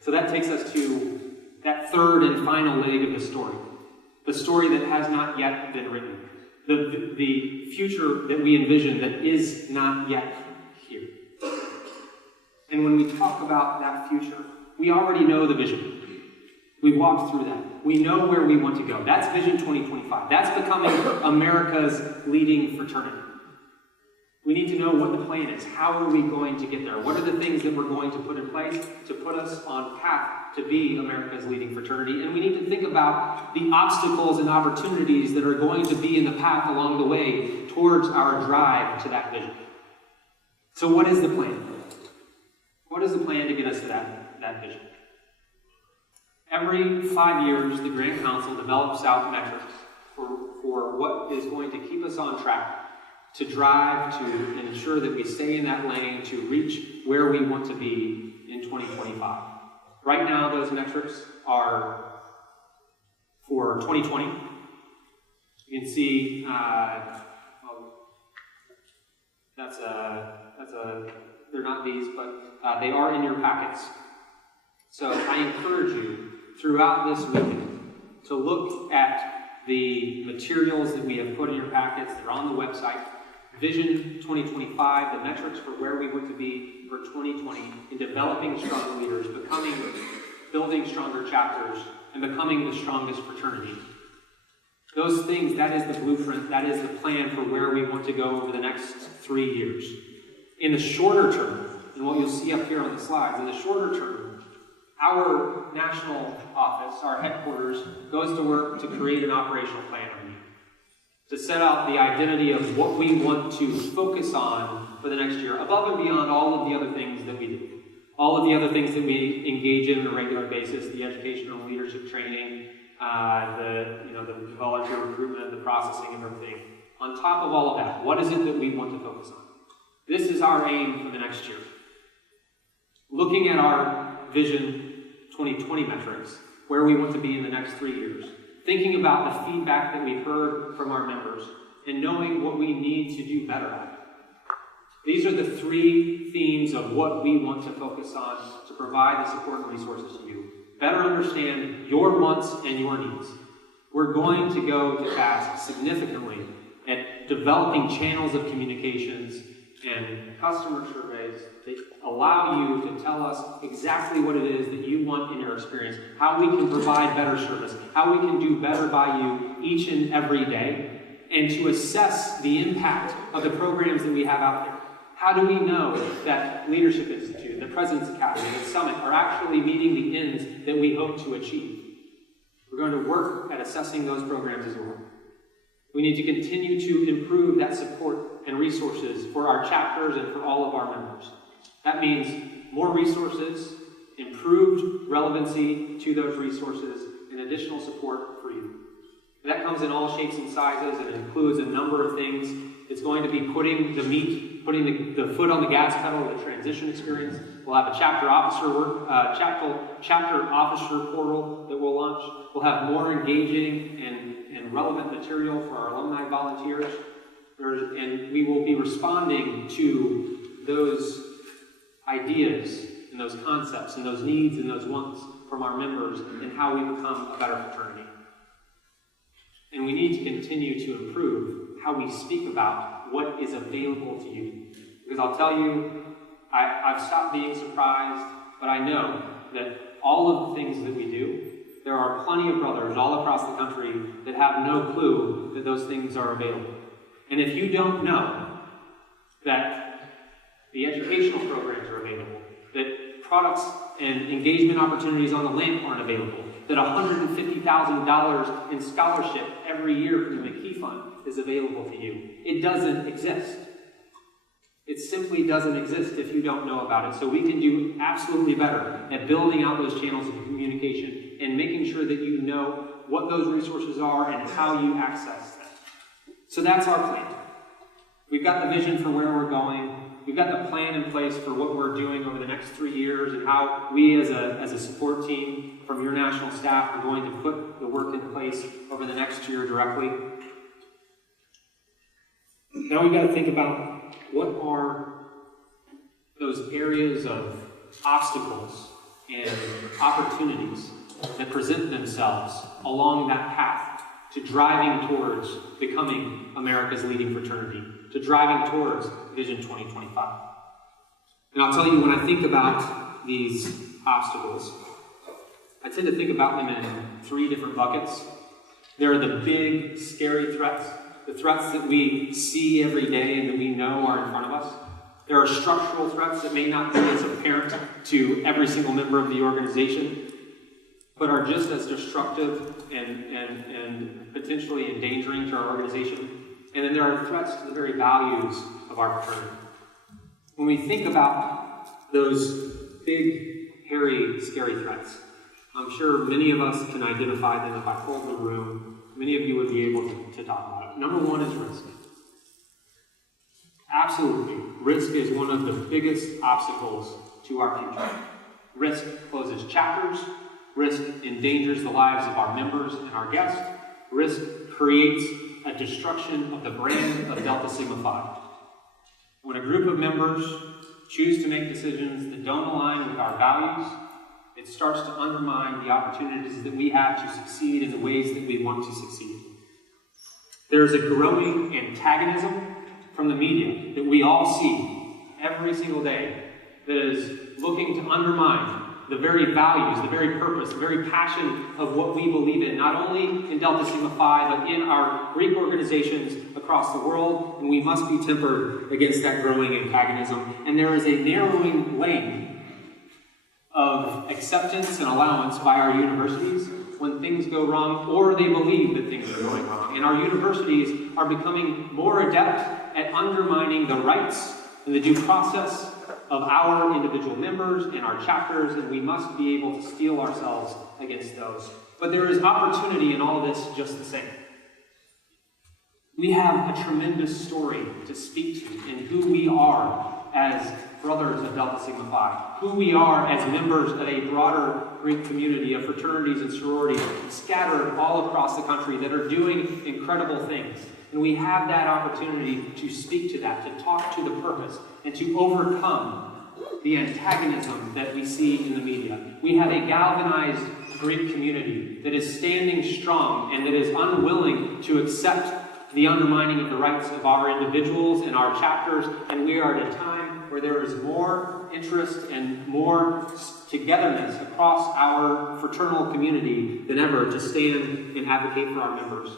So that takes us to that third and final leg of the story that has not yet been written, the future that we envision that is not yet here. And when we talk about that future, we already know the vision. We've walked through that. We know where we want to go. That's Vision 2025. That's becoming America's leading fraternity. We need to know what the plan is. How are we going to get there? What are the things that we're going to put in place to put us on path to be America's leading fraternity? And we need to think about the obstacles and opportunities that are going to be in the path along the way towards our drive to that vision. So what is the plan? What is the plan to get us to that vision? Every 5 years, the Grand Council develops out metrics for what is going to keep us on track to drive to ensure that we stay in that lane to reach where we want to be in 2025. Right now, those metrics are for 2020. You can see they're not these, but they are in your packets. So I encourage you throughout this weekend to look at the materials that we have put in your packets. They're on the website. Vision 2025, the metrics for where we want to be for 2020 in developing stronger leaders, building stronger chapters, and becoming the strongest fraternity. Those things, that is the blueprint, that is the plan for where we want to go over the next 3 years. In the shorter term, and what you'll see up here on the slides, in the shorter term, our national office, our headquarters, goes to work to create an operational plan every year, to set out the identity of what we want to focus on for the next year, above and beyond all of the other things that we do. All of the other things that we engage in on a regular basis, the educational leadership training, the volunteer recruitment, the processing of everything. On top of all of that, what is it that we want to focus on? This is our aim for the next year. Looking at our Vision 2020 metrics, where we want to be in the next 3 years, thinking about the feedback that we've heard from our members, and knowing what we need to do better at. These are the 3 themes of what we want to focus on to provide the support and resources to you. Better understand your wants and your needs. We're going to go to task significantly at developing channels of communications and customer surveys that allow you to tell us exactly what it is that you want in your experience, how we can provide better service, how we can do better by you each and every day, and to assess the impact of the programs that we have out there. How do we know that Leadership Institute, the President's Academy, and Summit are actually meeting the ends that we hope to achieve? We're going to work at assessing those programs as well. We need to continue to improve that support and resources for our chapters and for all of our members. That means more resources, improved relevancy to those resources, and additional support for you. That comes in all shapes and sizes and includes a number of things. It's going to be putting the foot on the gas pedal of the transition experience. We'll have a chapter officer portal that we'll launch. We'll have more engaging and relevant material for our alumni volunteers. And we will be responding to those ideas and those concepts and those needs and those wants from our members and how we become a better fraternity. And we need to continue to improve how we speak about what is available to you. Because I'll tell you, I've stopped being surprised, but I know that all of the things that we do, there are plenty of brothers all across the country that have no clue that those things are available. And if you don't know that the educational programs are available, that products and engagement opportunities on the LAMP aren't available, that $150,000 in scholarship every year from the McKee Fund is available to you. It doesn't exist. It simply doesn't exist if you don't know about it. So we can do absolutely better at building out those channels of communication and making sure that you know what those resources are and how you access them. So that's our plan. We've got the vision for where we're going. We've got the plan in place for what we're doing over the next 3 years and how we as a support team from your national staff are going to put the work in place over the next year directly. Now we've got to think about what are those areas of obstacles and opportunities that present themselves along that path to driving towards becoming America's leading fraternity, to driving towards Vision 2025. And I'll tell you, when I think about these obstacles, I tend to think about them in 3 different buckets. There are the big, scary threats, the threats that we see every day and that we know are in front of us. There are structural threats that may not be as apparent to every single member of the organization, but are just as destructive and potentially endangering to our organization. And then there are threats to the very values of our fraternity. When we think about those big, hairy, scary threats, I'm sure many of us can identify them. If I polled the room, many of you would be able to talk about it. Number 1 is risk. Absolutely. Risk is one of the biggest obstacles to our future. Risk closes chapters. Risk endangers the lives of our members and our guests. Risk creates a destruction of the brand of Delta Sigma Phi. When a group of members choose to make decisions that don't align with our values, it starts to undermine the opportunities that we have to succeed in the ways that we want to succeed. There's a growing antagonism from the media that we all see every single day that is looking to undermine the very values, the very purpose, the very passion of what we believe in, not only in Delta Sigma Phi, but in our Greek organizations across the world, and we must be tempered against that growing antagonism. And there is a narrowing lane of acceptance and allowance by our universities when things go wrong, or they believe that things are going wrong. And our universities are becoming more adept at undermining the rights and the due process of our individual members and our chapters, and we must be able to steel ourselves against those. But there is opportunity in all of this just the same. We have a tremendous story to speak to in who we are as brothers of Delta Sigma Phi, who we are as members of a broader Greek community of fraternities and sororities scattered all across the country that are doing incredible things. And we have that opportunity to speak to that, to talk to the purpose, and to overcome the antagonism that we see in the media. We have a galvanized Greek community that is standing strong and that is unwilling to accept the undermining of the rights of our individuals and our chapters, and we are at a time where there is more interest and more togetherness across our fraternal community than ever to stand and advocate for our members.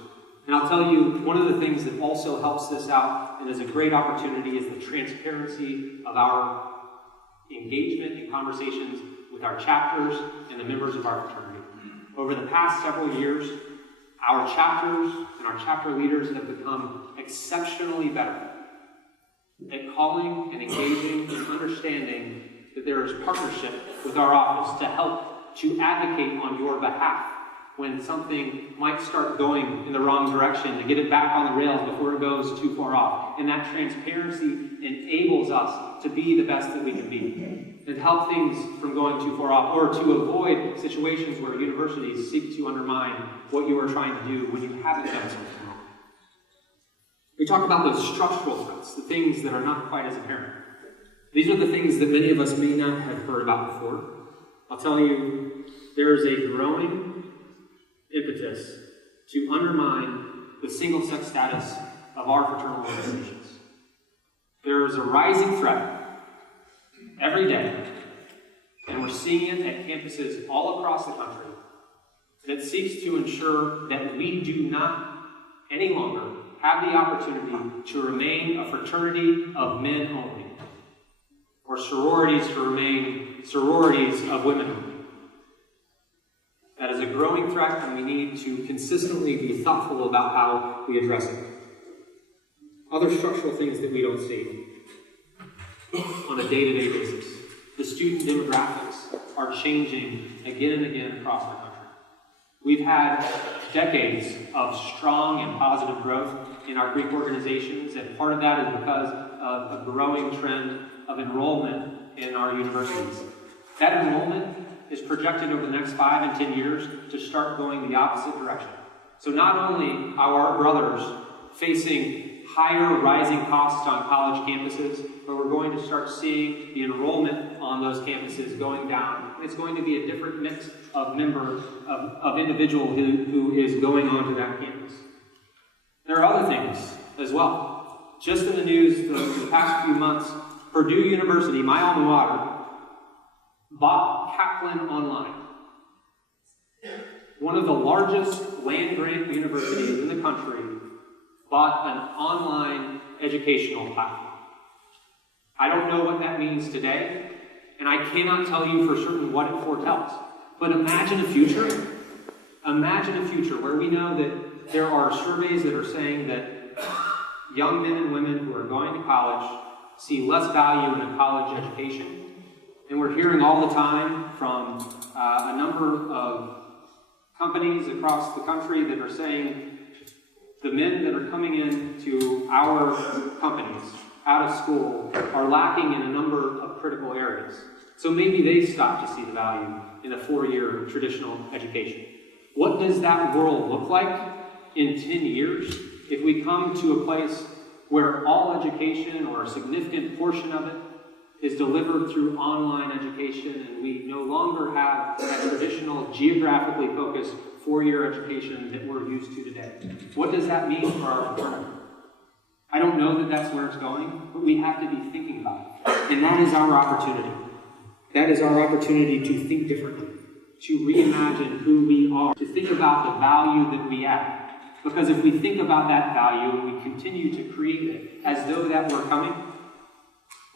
And I'll tell you, one of the things that also helps this out and is a great opportunity is the transparency of our engagement and conversations with our chapters and the members of our fraternity. Over the past several years, our chapters and our chapter leaders have become exceptionally better at calling and engaging and understanding that there is partnership with our office to help to advocate on your behalf when something might start going in the wrong direction, to get it back on the rails before it goes too far off. And that transparency enables us to be the best that we can be and help things from going too far off, or to avoid situations where universities seek to undermine what you are trying to do when you haven't done something wrong. We talk about those structural threats, the things that are not quite as apparent. These are the things that many of us may not have heard about before. I'll tell you, there is a growing impetus to undermine the single-sex status of our fraternal organizations. There is a rising threat every day, and we're seeing it at campuses all across the country, that seeks to ensure that we do not any longer have the opportunity to remain a fraternity of men only, or sororities to remain sororities of women only. That is a growing threat, and we need to consistently be thoughtful about how we address it. Other structural things that we don't see on a day-to-day basis. The student demographics are changing again and again across the country. We've had decades of strong and positive growth in our Greek organizations, and part of that is because of a growing trend of enrollment in our universities. That enrollment is projected over the next 5 and 10 years to start going the opposite direction. So not only are our brothers facing higher rising costs on college campuses, but we're going to start seeing the enrollment on those campuses going down. And it's going to be a different mix of individual who is going onto that campus. There are other things as well. Just in the news the past few months, Purdue University, my alma mater, bought Kaplan Online, one of the largest land-grant universities in the country, bought an online educational platform. I don't know what that means today, and I cannot tell you for certain what it foretells. But imagine a future where we know that there are surveys that are saying that young men and women who are going to college see less value in a college education. And we're hearing all the time from a number of companies across the country that are saying the men that are coming into our companies out of school are lacking in a number of critical areas. So maybe they stop to see the value in a 4-year traditional education. What does that world look like in 10 years if we come to a place where all education, or a significant portion of it, is delivered through online education, and we no longer have that traditional geographically focused 4-year education that we're used to today? What does that mean for our fraternity? I don't know that that's where it's going, but we have to be thinking about it. And that is our opportunity. That is our opportunity to think differently, to reimagine who we are, to think about the value that we add. Because if we think about that value and we continue to create it as though that were coming,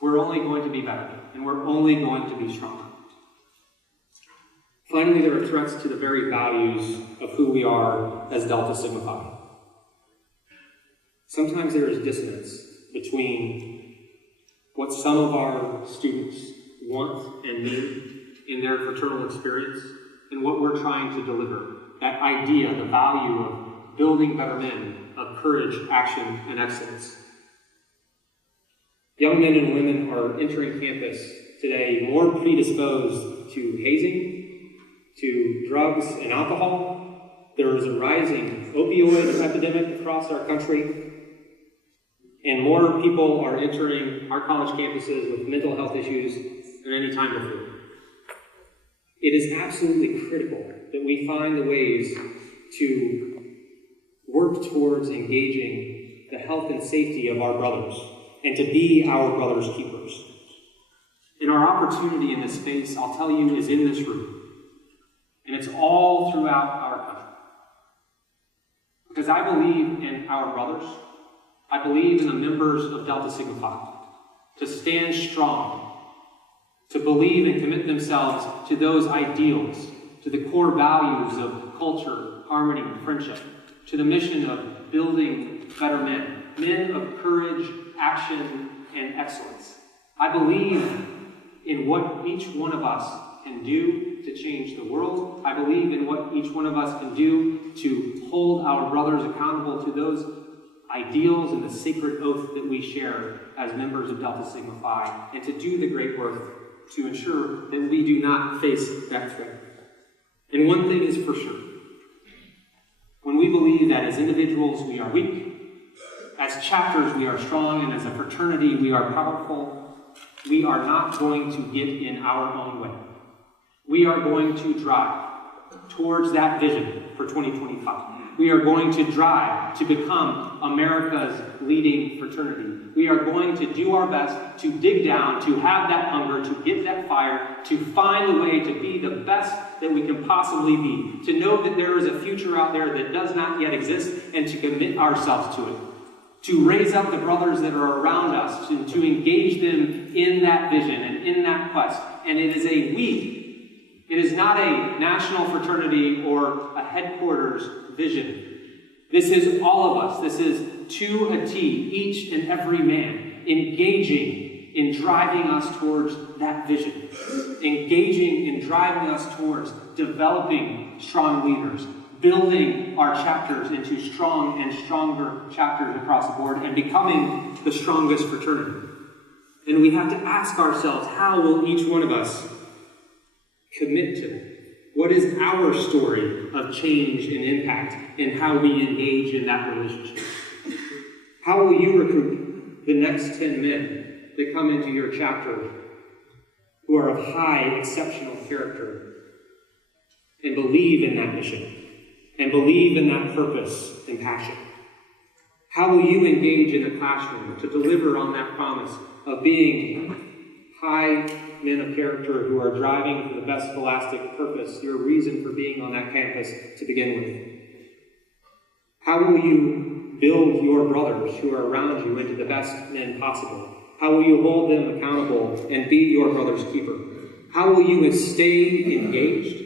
we're only going to be better, and we're only going to be stronger. Finally, there are threats to the very values of who we are as Delta Sigma Phi. Sometimes there is dissonance between what some of our students want and need in their fraternal experience and what we're trying to deliver. That idea, the value of building better men, of courage, action, and excellence. Young men and women are entering campus today more predisposed to hazing, to drugs and alcohol. There is a rising opioid epidemic across our country, and more people are entering our college campuses with mental health issues than any time before. It is absolutely critical that we find the ways to work towards engaging the health and safety of our brothers, and to be our brother's keepers. And our opportunity in this space, I'll tell you, is in this room. And it's all throughout our country. Because I believe in our brothers. I believe in the members of Delta Sigma Phi to stand strong, to believe and commit themselves to those ideals, to the core values of culture, harmony, friendship, to the mission of building better men, men of courage, action, and excellence. I believe in what each one of us can do to change the world. I believe in what each one of us can do to hold our brothers accountable to those ideals and the sacred oath that we share as members of Delta Sigma Phi, and to do the great work to ensure that we do not face that threat. And one thing is for sure. When we believe that as individuals we are weak, as chapters we are strong, and as a fraternity we are powerful, we are not going to get in our own way. We are going to drive towards that vision for 2025. We are going to drive to become America's leading fraternity. We are going to do our best to dig down, to have that hunger, to get that fire, to find a way to be the best that we can possibly be, to know that there is a future out there that does not yet exist, and to commit ourselves to it. To raise up the brothers that are around us, to engage them in that vision and in that quest. And it is a we It is not a national fraternity or a headquarters vision. This is all of us. This is to a T, each and every man, engaging in driving us towards that vision, engaging in driving us towards developing strong leaders, building our chapters into strong and stronger chapters across the board, and becoming the strongest fraternity. And we have to ask ourselves, how will each one of us commit to it? What is our story of change and impact and how we engage in that relationship? How will you recruit the next 10 men that come into your chapter who are of high, exceptional character and believe in that mission and believe in that purpose and passion? How will you engage in the classroom to deliver on that promise of being high men of character who are driving for the best scholastic purpose, your reason for being on that campus to begin with? How will you build your brothers who are around you into the best men possible? How will you hold them accountable and be your brother's keeper? How will you stay engaged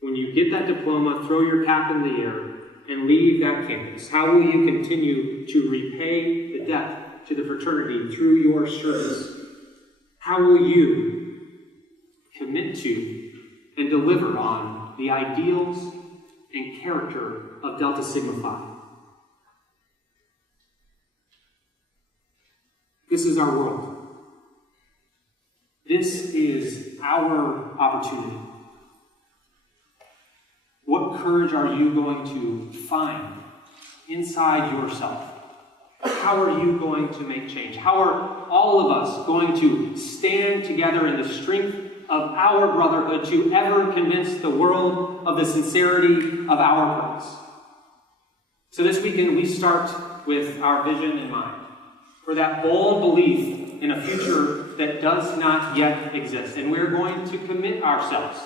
when you get that diploma, throw your cap in the air, and leave that campus? How will you continue to repay the debt to the fraternity through your service? How will you commit to and deliver on the ideals and character of Delta Sigma Phi? This is our world. This is our opportunity. What courage are you going to find inside yourself? How are you going to make change? How are all of us going to stand together in the strength of our brotherhood to ever convince the world of the sincerity of our purpose? So this weekend we start with our vision in mind, for that bold belief in a future that does not yet exist. And we're going to commit ourselves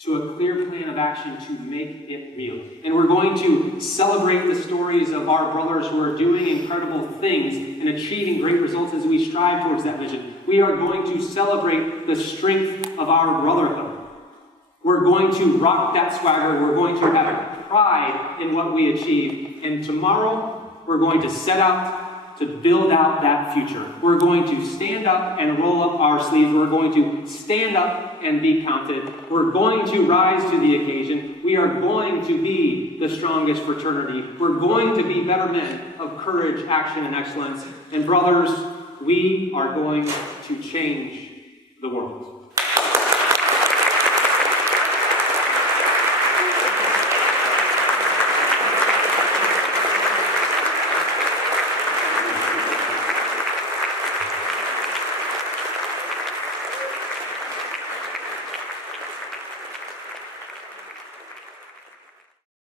to a clear plan of action to make it real. And we're going to celebrate the stories of our brothers who are doing incredible things and achieving great results as we strive towards that vision. We are going to celebrate the strength of our brotherhood. We're going to rock that swagger. We're going to have pride in what we achieve. And tomorrow, we're going to set out to build out that future. We're going to stand up and roll up our sleeves. We're going to stand up and be counted. We're going to rise to the occasion. We are going to be the strongest fraternity. We're going to be better men of courage, action, and excellence. And brothers, we are going to change the world.